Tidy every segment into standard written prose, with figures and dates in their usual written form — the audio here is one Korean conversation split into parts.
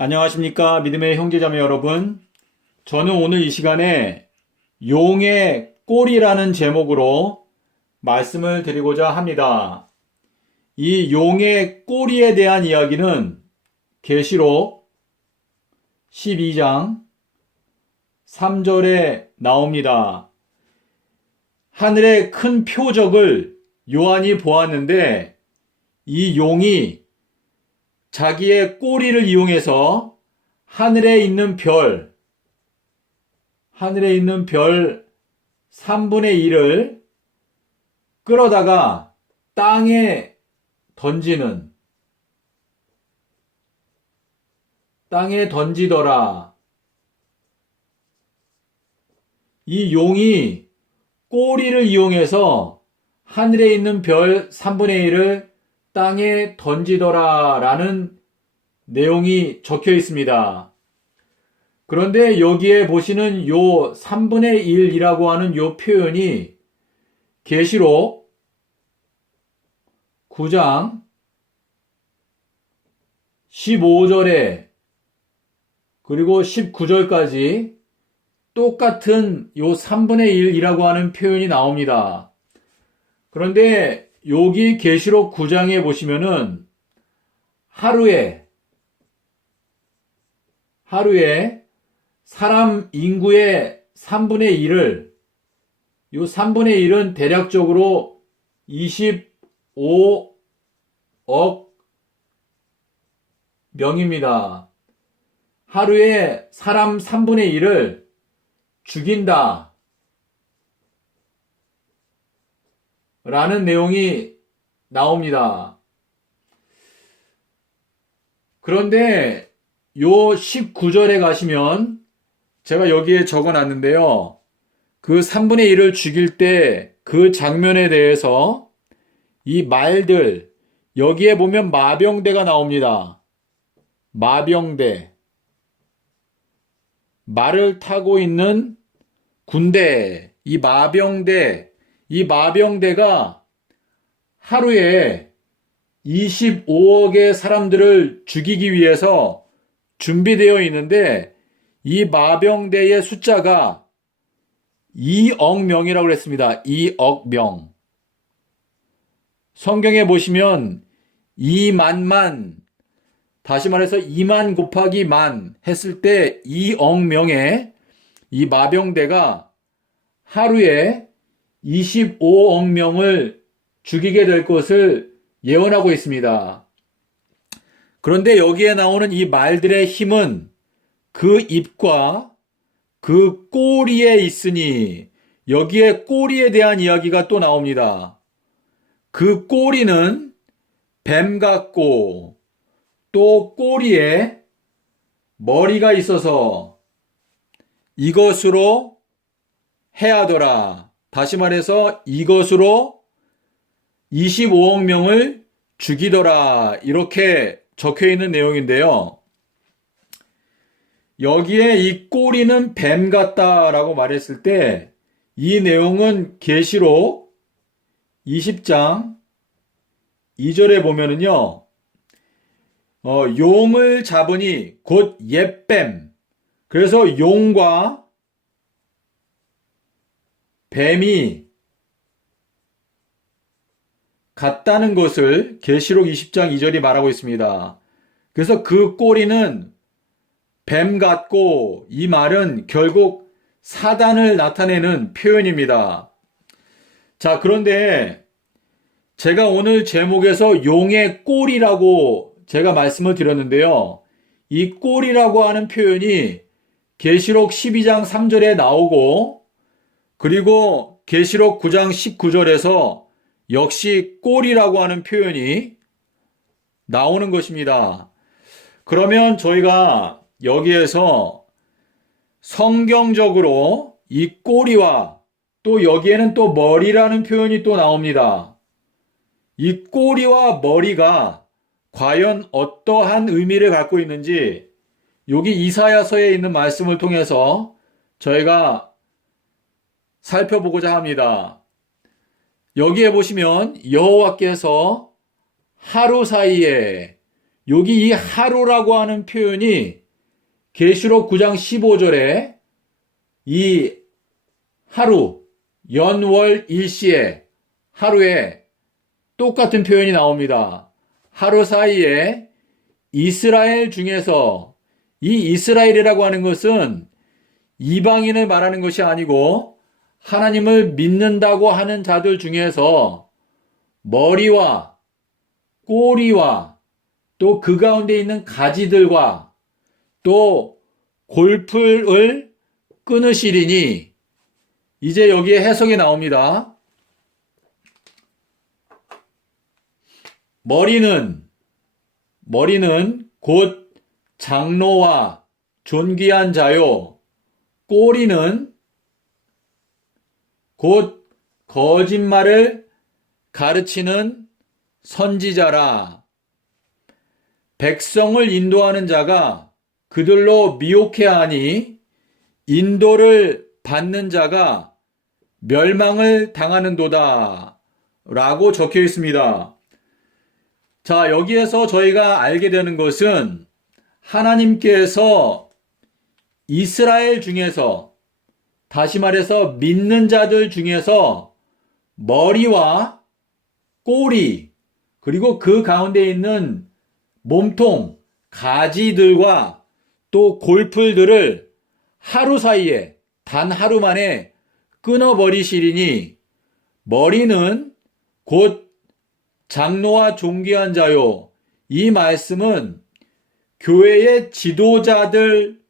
안녕하십니까 믿음의 형제자매 여러분. 저는 오늘 이 시간에 용의 꼬리라는 제목으로 말씀을 드리고자 합니다. 이 용의 꼬리에 대한 이야기는 계시록 12장 3절에 나옵니다. 하늘의 큰 표적을 요한이 보았는데 이 용이 자기의 꼬리를 이용해서 하늘에 있는 별 3분의 1을 끌어다가 땅에 던지더라. 이 용이 꼬리를 이용해서 하늘에 있는 별 3분의 1을 땅에 던지더라 라는 내용이 적혀 있습니다. 그런데 여기에 보시는 요 3분의 1이라고 하는 요 표현이 계시록 9장 15절에 그리고 19절까지 똑같은 요 3분의 1이라고 하는 표현이 나옵니다. 그런데 여기 계시록 9장에 보시면은 하루에 사람 인구의 3분의 1을 요 3분의 1은 대략적으로 25억 명입니다. 하루에 사람 3분의 1을 죽인다 라는 내용이 나옵니다. 그런데 요 19절에 가시면 제가 여기에 적어 놨는데요. 그 3분의 1을 죽일 때 그 장면에 대해서 이 말들, 여기에 보면 마병대가 나옵니다. 마병대. 말을 타고 있는 군대, 이 마병대가 하루에 25억의 사람들을 죽이기 위해서 준비되어 있는데 이 마병대의 숫자가 2억 명이라고 그랬습니다. 2억 명. 성경에 보시면 2만만, 다시 말해서 2만 곱하기 만 했을 때 2억 명의 이 마병대가 하루에 25억 명을 죽이게 될 것을 예언하고 있습니다. 그런데 여기에 나오는 이 말들의 힘은 그 입과 그 꼬리에 있으니, 여기에 꼬리에 대한 이야기가 또 나옵니다. 그 꼬리는 뱀 같고 또 꼬리에 머리가 있어서 이것으로 해하더라. 다시 말해서 이것으로 25억 명을 죽이더라. 이렇게 적혀 있는 내용인데요. 여기에 이 꼬리는 뱀 같다라고 말했을 때 이 내용은 계시록 20장 2절에 보면은요. 용을 잡으니 곧 옛뱀. 그래서 용과 뱀이 같다는 것을 계시록 20장 2절이 말하고 있습니다. 그래서 그 꼬리는 뱀 같고, 이 말은 결국 사단을 나타내는 표현입니다. 자, 그런데 제가 오늘 제목에서 용의 꼬리라고 제가 말씀을 드렸는데요. 이 꼬리라고 하는 표현이 계시록 12장 3절에 나오고, 그리고 계시록 9장 19절에서 역시 꼬리라고 하는 표현이 나오는 것입니다. 그러면 저희가 여기에서 성경적으로 이 꼬리와 또 여기에는 또 머리라는 표현이 또 나옵니다. 이 꼬리와 머리가 과연 어떠한 의미를 갖고 있는지 여기 이사야서에 있는 말씀을 통해서 저희가 살펴보고자 합니다. 여기에 보시면 여호와께서 하루 사이에 여기 이 하루라고 하는 표현이 계시록 9장 15절에 이 하루, 연월 일시에 하루에 똑같은 표현이 나옵니다. 하루 사이에 이스라엘 중에서 이 이스라엘이라고 하는 것은 이방인을 말하는 것이 아니고 하나님을 믿는다고 하는 자들 중에서 머리와 꼬리와 또 그 가운데 있는 가지들과 또 골풀을 끊으시리니 이제 여기에 해석이 나옵니다. 머리는 곧 장로와 존귀한 자요. 꼬리는 곧 거짓말을 가르치는 선지자라. 백성을 인도하는 자가 그들로 미혹해하니 인도를 받는 자가 멸망을 당하는도다 라고 적혀 있습니다. 자, 여기에서 저희가 알게 되는 것은 하나님께서 이스라엘 중에서, 다시 말해서 믿는 자들 중에서 머리와 꼬리, 그리고 그 가운데 있는 몸통, 가지들과 또 골풀들을 하루 사이에, 단 하루 만에 끊어버리시리니 머리는 곧 장로와 존귀한 자요. 이 말씀은 교회의 지도자들을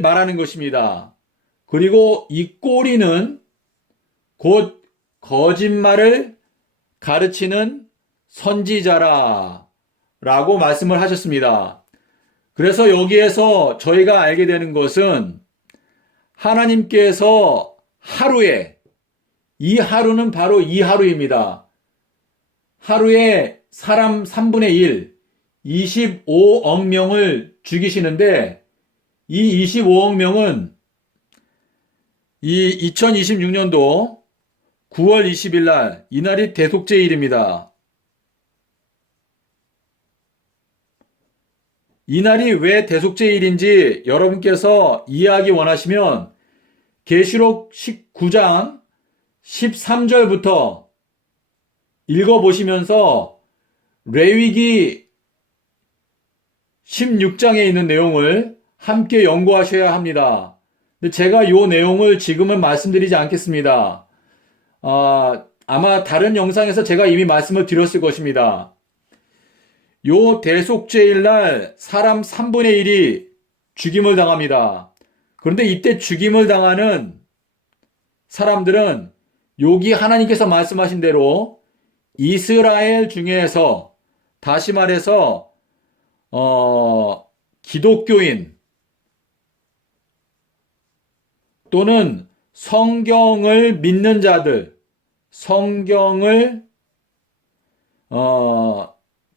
말하는 것입니다. 그리고 이 꼬리는 곧 거짓말을 가르치는 선지자라 라고 말씀을 하셨습니다. 그래서 여기에서 저희가 알게 되는 것은 하나님께서 하루에, 이 하루는 바로 이 하루입니다. 하루에 사람 3분의 1, 25억 명을 죽이시는데 이 25억 명은 이 2026년도 9월 20일 날, 이날이 대속죄일입니다. 이날이 왜 대속죄일인지 여러분께서 이해하기 원하시면 계시록 19장 13절부터 읽어보시면서 레위기 16장에 있는 내용을 함께 연구하셔야 합니다. 근데 제가 이 내용을 지금은 말씀드리지 않겠습니다. 아마 다른 영상에서 제가 이미 말씀을 드렸을 것입니다. 요 대속죄일 날 사람 3분의 1이 죽임을 당합니다. 그런데 이때 죽임을 당하는 사람들은 여기 하나님께서 말씀하신 대로 이스라엘 중에서, 다시 말해서 기독교인 또는 성경을 믿는 자들, 성경을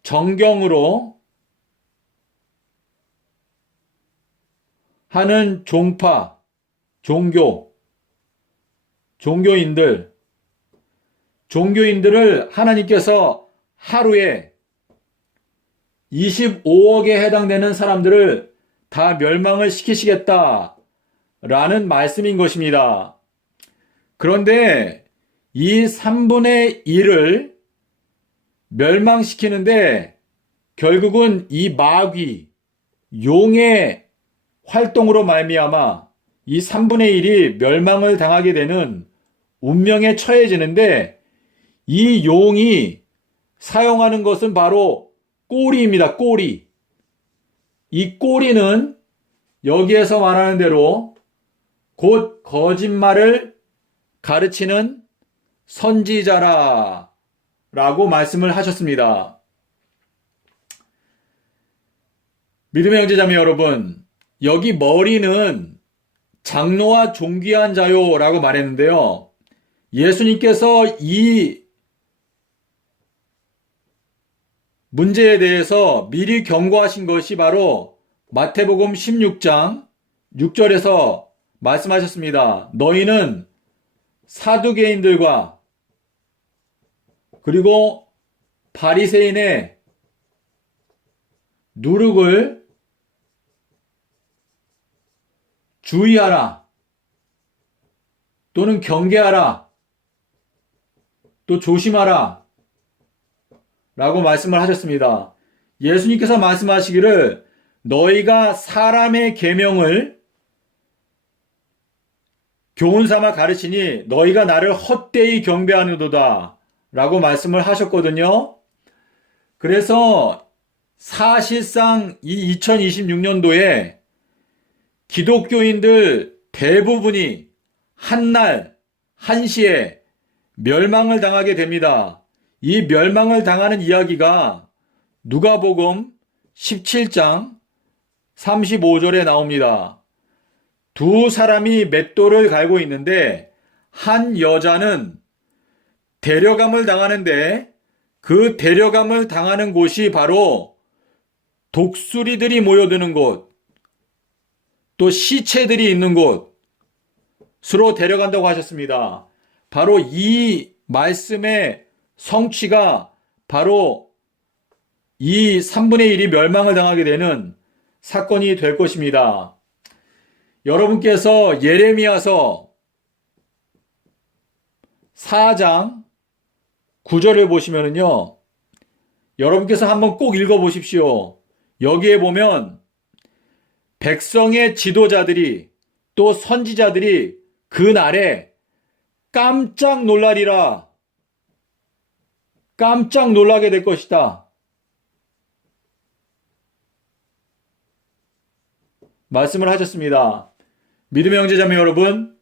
정경으로 하는 종파, 종교인들을 하나님께서 하루에 25억에 해당되는 사람들을 다 멸망을 시키시겠다라는 말씀인 것입니다. 그런데 이 3분의 1을 멸망시키는데 결국은 이 마귀, 용의 활동으로 말미암아 이 3분의 1이 멸망을 당하게 되는 운명에 처해지는데 이 용이 사용하는 것은 바로 꼬리입니다. 꼬리. 이 꼬리는 여기에서 말하는 대로 곧 거짓말을 가르치는 선지자라 라고 말씀을 하셨습니다. 믿음의 형제자매 여러분, 여기 머리는 장로와 존귀한 자요 라고 말했는데요. 예수님께서 이 문제에 대해서 미리 경고하신 것이 바로 마태복음 16장 6절에서 말씀하셨습니다. 너희는 사두개인들과 그리고 바리새인의 누룩을 주의하라 또는 경계하라 또 조심하라 라고 말씀을 하셨습니다. 예수님께서 말씀하시기를 너희가 사람의 계명을 교훈 삼아 가르치니 너희가 나를 헛되이 경배하는도다 라고 말씀을 하셨거든요. 그래서 사실상 이 2026년도에 기독교인들 대부분이 한날 한시에 멸망을 당하게 됩니다. 이 멸망을 당하는 이야기가 누가복음 17장 35절에 나옵니다. 두 사람이 맷돌을 갈고 있는데 한 여자는 데려감을 당하는데 그 데려감을 당하는 곳이 바로 독수리들이 모여드는 곳, 또 시체들이 있는 곳으로 데려간다고 하셨습니다. 바로 이 말씀의 성취가 바로 이 3분의 1이 멸망을 당하게 되는 사건이 될 것입니다. 여러분께서 예레미야서 4장 9절을 보시면은요, 여러분께서 한번 꼭 읽어보십시오. 여기에 보면 백성의 지도자들이 또 선지자들이 그 날에 깜짝 놀라리라. 깜짝 놀라게 될 것이다. 말씀을 하셨습니다. 믿음의 형제자매 여러분,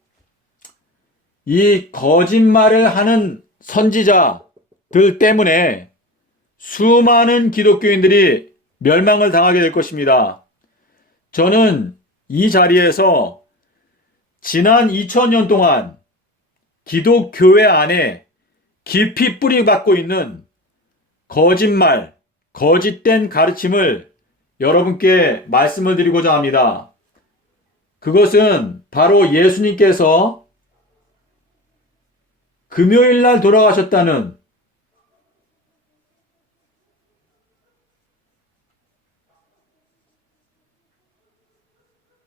이 거짓말을 하는 선지자들 때문에 수많은 기독교인들이 멸망을 당하게 될 것입니다. 저는 이 자리에서 지난 2000년 동안 기독교회 안에 깊이 뿌리박고 있는 거짓말, 거짓된 가르침을 여러분께 말씀을 드리고자 합니다. 그것은 바로 예수님께서 금요일날 돌아가셨다는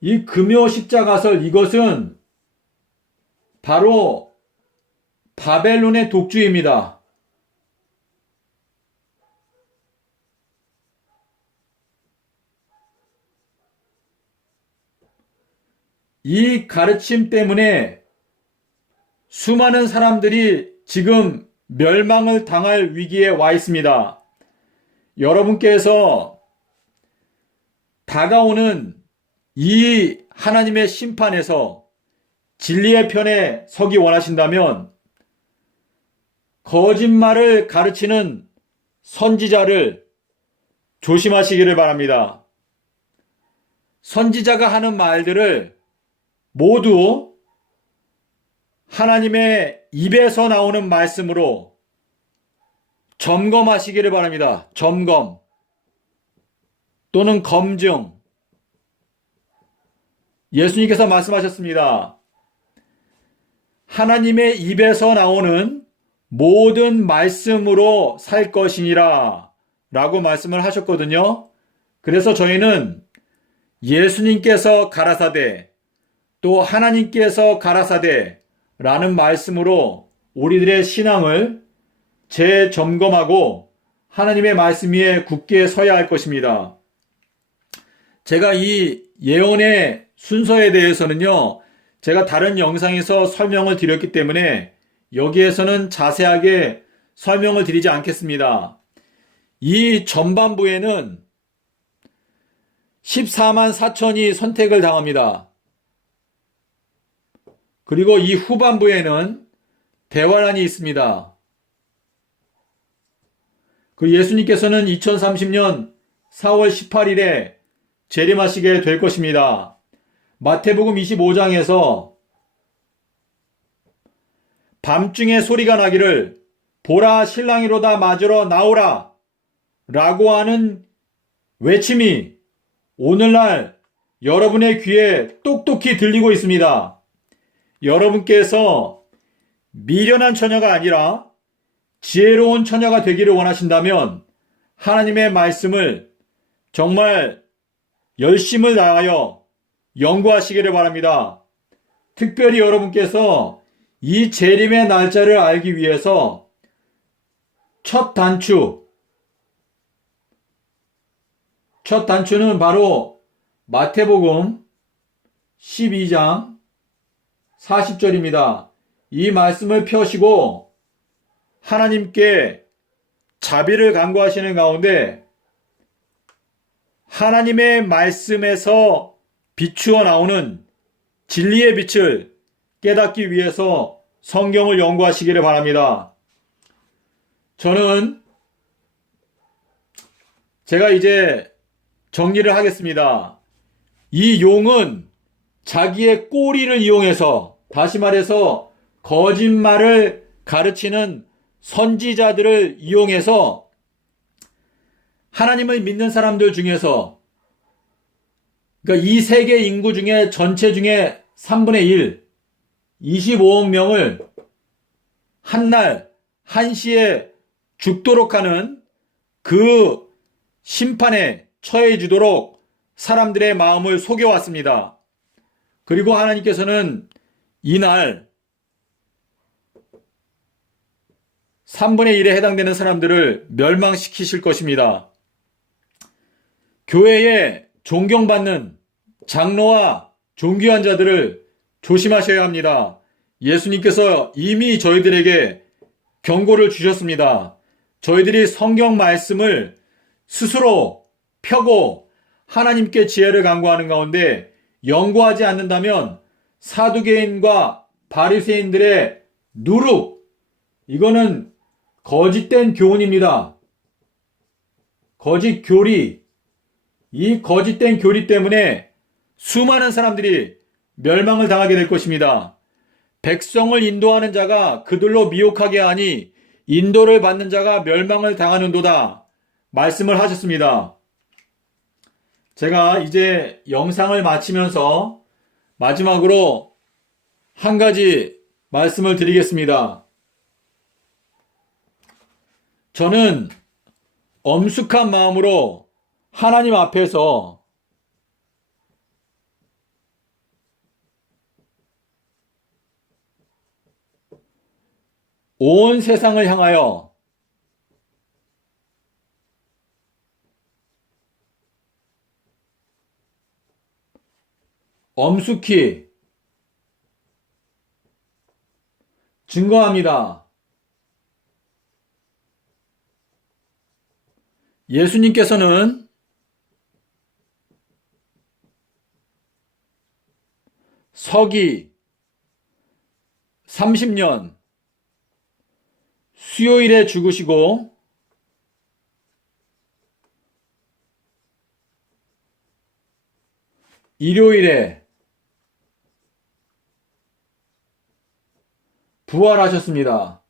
이 금요 십자가설, 이것은 바로 바벨론의 독주입니다. 이 가르침 때문에 수많은 사람들이 지금 멸망을 당할 위기에 와 있습니다. 여러분께서 다가오는 이 하나님의 심판에서 진리의 편에 서기 원하신다면 거짓말을 가르치는 선지자를 조심하시기를 바랍니다. 선지자가 하는 말들을 모두 하나님의 입에서 나오는 말씀으로 점검하시기를 바랍니다. 점검 또는 검증. 예수님께서 말씀하셨습니다. 하나님의 입에서 나오는 모든 말씀으로 살 것이니라 라고 말씀을 하셨거든요. 그래서 저희는 예수님께서 가라사대 또 하나님께서 가라사대 라는 말씀으로 우리들의 신앙을 재점검하고 하나님의 말씀 위에 굳게 서야 할 것입니다. 제가 이 예언의 순서에 대해서는요, 제가 다른 영상에서 설명을 드렸기 때문에 여기에서는 자세하게 설명을 드리지 않겠습니다. 이 전반부에는 14만 4천이 선택을 당합니다. 그리고 이 후반부에는 대환란이 있습니다. 그리고 예수님께서는 2030년 4월 18일에 재림하시게 될 것입니다. 마태복음 25장에서 밤중에 소리가 나기를 보라 신랑이로다 맞으러 나오라 라고 하는 외침이 오늘날 여러분의 귀에 똑똑히 들리고 있습니다. 여러분께서 미련한 처녀가 아니라 지혜로운 처녀가 되기를 원하신다면 하나님의 말씀을 정말 열심을 다하여 연구하시기를 바랍니다. 특별히 여러분께서 이 재림의 날짜를 알기 위해서 첫 단추는 바로 마태복음 12장 40절입니다. 이 말씀을 펴시고 하나님께 자비를 간구하시는 가운데 하나님의 말씀에서 비추어 나오는 진리의 빛을 깨닫기 위해서 성경을 연구하시기를 바랍니다. 제가 이제 정리를 하겠습니다. 이 용은 자기의 꼬리를 이용해서, 다시 말해서 거짓말을 가르치는 선지자들을 이용해서 하나님을 믿는 사람들 중에서, 그러니까 이 세계 인구 중에 전체 중에 3분의 1, 25억 명을 한날 한시에 죽도록 하는 그 심판에 처해지도록 사람들의 마음을 속여왔습니다. 그리고 하나님께서는 이날 3분의 1에 해당되는 사람들을 멸망시키실 것입니다. 교회에 존경받는 장로와 존귀한 자들을 조심하셔야 합니다. 예수님께서 이미 저희들에게 경고를 주셨습니다. 저희들이 성경 말씀을 스스로 펴고 하나님께 지혜를 간구하는 가운데 연구하지 않는다면 사두개인과 바리새인들의 누룩, 이거는 거짓된 교훈입니다. 거짓 교리, 이 거짓된 교리 때문에 수많은 사람들이 멸망을 당하게 될 것입니다. 백성을 인도하는 자가 그들로 미혹하게 하니 인도를 받는 자가 멸망을 당하는도다 말씀을 하셨습니다. 제가 이제 영상을 마치면서 마지막으로 한 가지 말씀을 드리겠습니다. 저는 엄숙한 마음으로 하나님 앞에서 온 세상을 향하여 엄숙히 증거합니다. 예수님께서는 서기 30년 수요일에 죽으시고 일요일에 부활하셨습니다.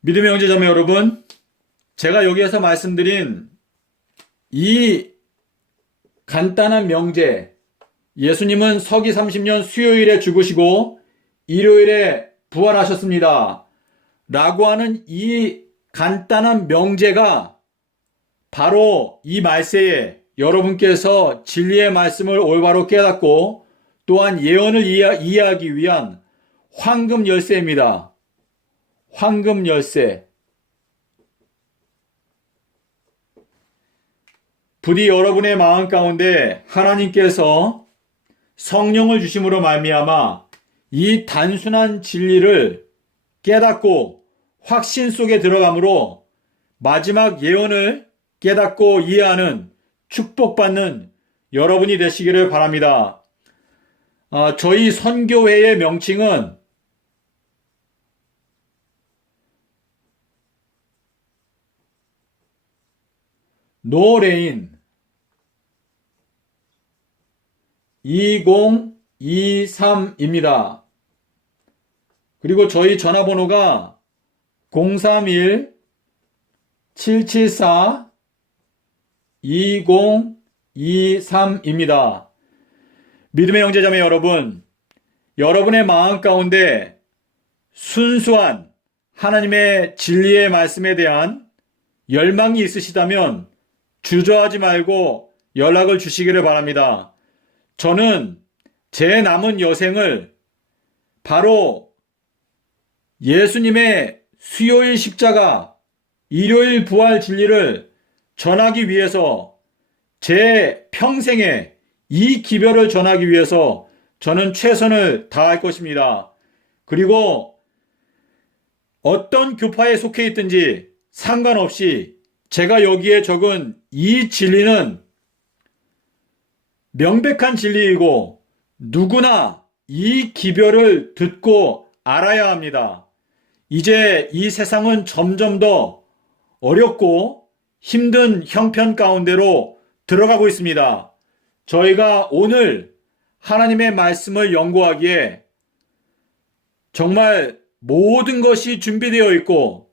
믿음의 형제자매 여러분, 제가 여기에서 말씀드린 이 간단한 명제, 예수님은 서기 30년 수요일에 죽으시고 일요일에 부활하셨습니다 라고 하는 이 간단한 명제가 바로 이 말세에 여러분께서 진리의 말씀을 올바로 깨닫고 또한 예언을 이해하기 위한 황금 열쇠입니다. 황금 열쇠. 부디 여러분의 마음 가운데 하나님께서 성령을 주심으로 말미암아 이 단순한 진리를 깨닫고 확신 속에 들어감으로 마지막 예언을 깨닫고 이해하는 축복받는 여러분이 되시기를 바랍니다. 저희 선교회의 명칭은 노레인 2023입니다. 그리고 저희 전화번호가 031-774-2023입니다. 믿음의 형제자매 여러분, 여러분의 마음 가운데 순수한 하나님의 진리의 말씀에 대한 열망이 있으시다면 주저하지 말고 연락을 주시기를 바랍니다. 저는 제 남은 여생을 바로 예수님의 수요일 십자가, 일요일 부활 진리를 전하기 위해서 제 평생에 이 기별을 전하기 위해서 저는 최선을 다할 것입니다. 그리고 어떤 교파에 속해 있든지 상관없이 제가 여기에 적은 이 진리는 명백한 진리이고 누구나 이 기별을 듣고 알아야 합니다. 이제 이 세상은 점점 더 어렵고 힘든 형편 가운데로 들어가고 있습니다. 저희가 오늘 하나님의 말씀을 연구하기에 정말 모든 것이 준비되어 있고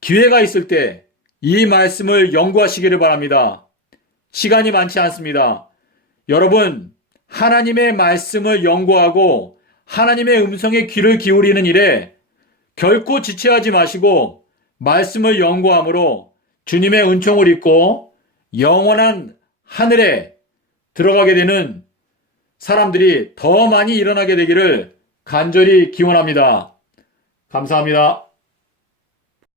기회가 있을 때 이 말씀을 연구하시기를 바랍니다. 시간이 많지 않습니다. 여러분, 하나님의 말씀을 연구하고 하나님의 음성에 귀를 기울이는 일에 결코 지체하지 마시고 말씀을 연구함으로 주님의 은총을 입고 영원한 하늘에 들어가게 되는 사람들이 더 많이 일어나게 되기를 간절히 기원합니다. 감사합니다.